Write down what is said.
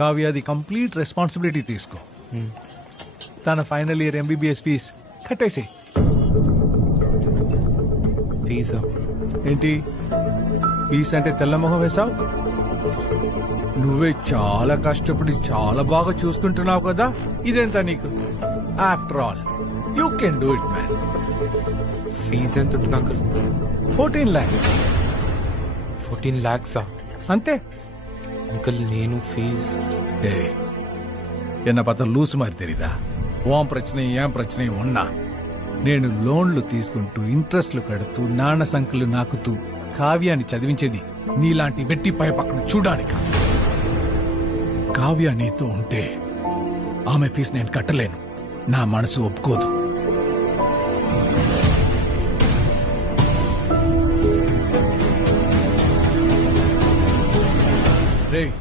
కావ్యాది complete responsibility తీసుకో. తన final year MBBS fees కట్టేసి. ఫీజా? ఏంటి ఫీజ్ అంటే తెల్లమొహం వేసావు? నువ్వే చాలా కష్టపడి చాలా బాగా చూసుకుంటున్నావు కదా, ఇదెంత నీకు? After all you can do it man. Fees ఎంత ఉంటుంది అంకుల్? 14 lakhs 14 lakhs అంతే. అంకుల్ నేను ఫీజ్ டேய், என்ன பார்த்தா లూస్ மாதிரி தெரியுதா? ఓం ప్రశ్న ఏం ప్రశ్న ఉన్నా నేను లోన్లు తీసుకుంటూ ఇంట్రెస్ట్లు కడుతూ నాన్న సంఖ్యలు నాకుతూ కావ్యాన్ని చదివించేది నీలాంటి వెట్టి పై పక్కన చూడడానికి. కావ్య నీతో ఉంటే ఆమె ఫీజు నేను కట్టలేను, నా మనసు ఒప్పుకోదు. రేయ్,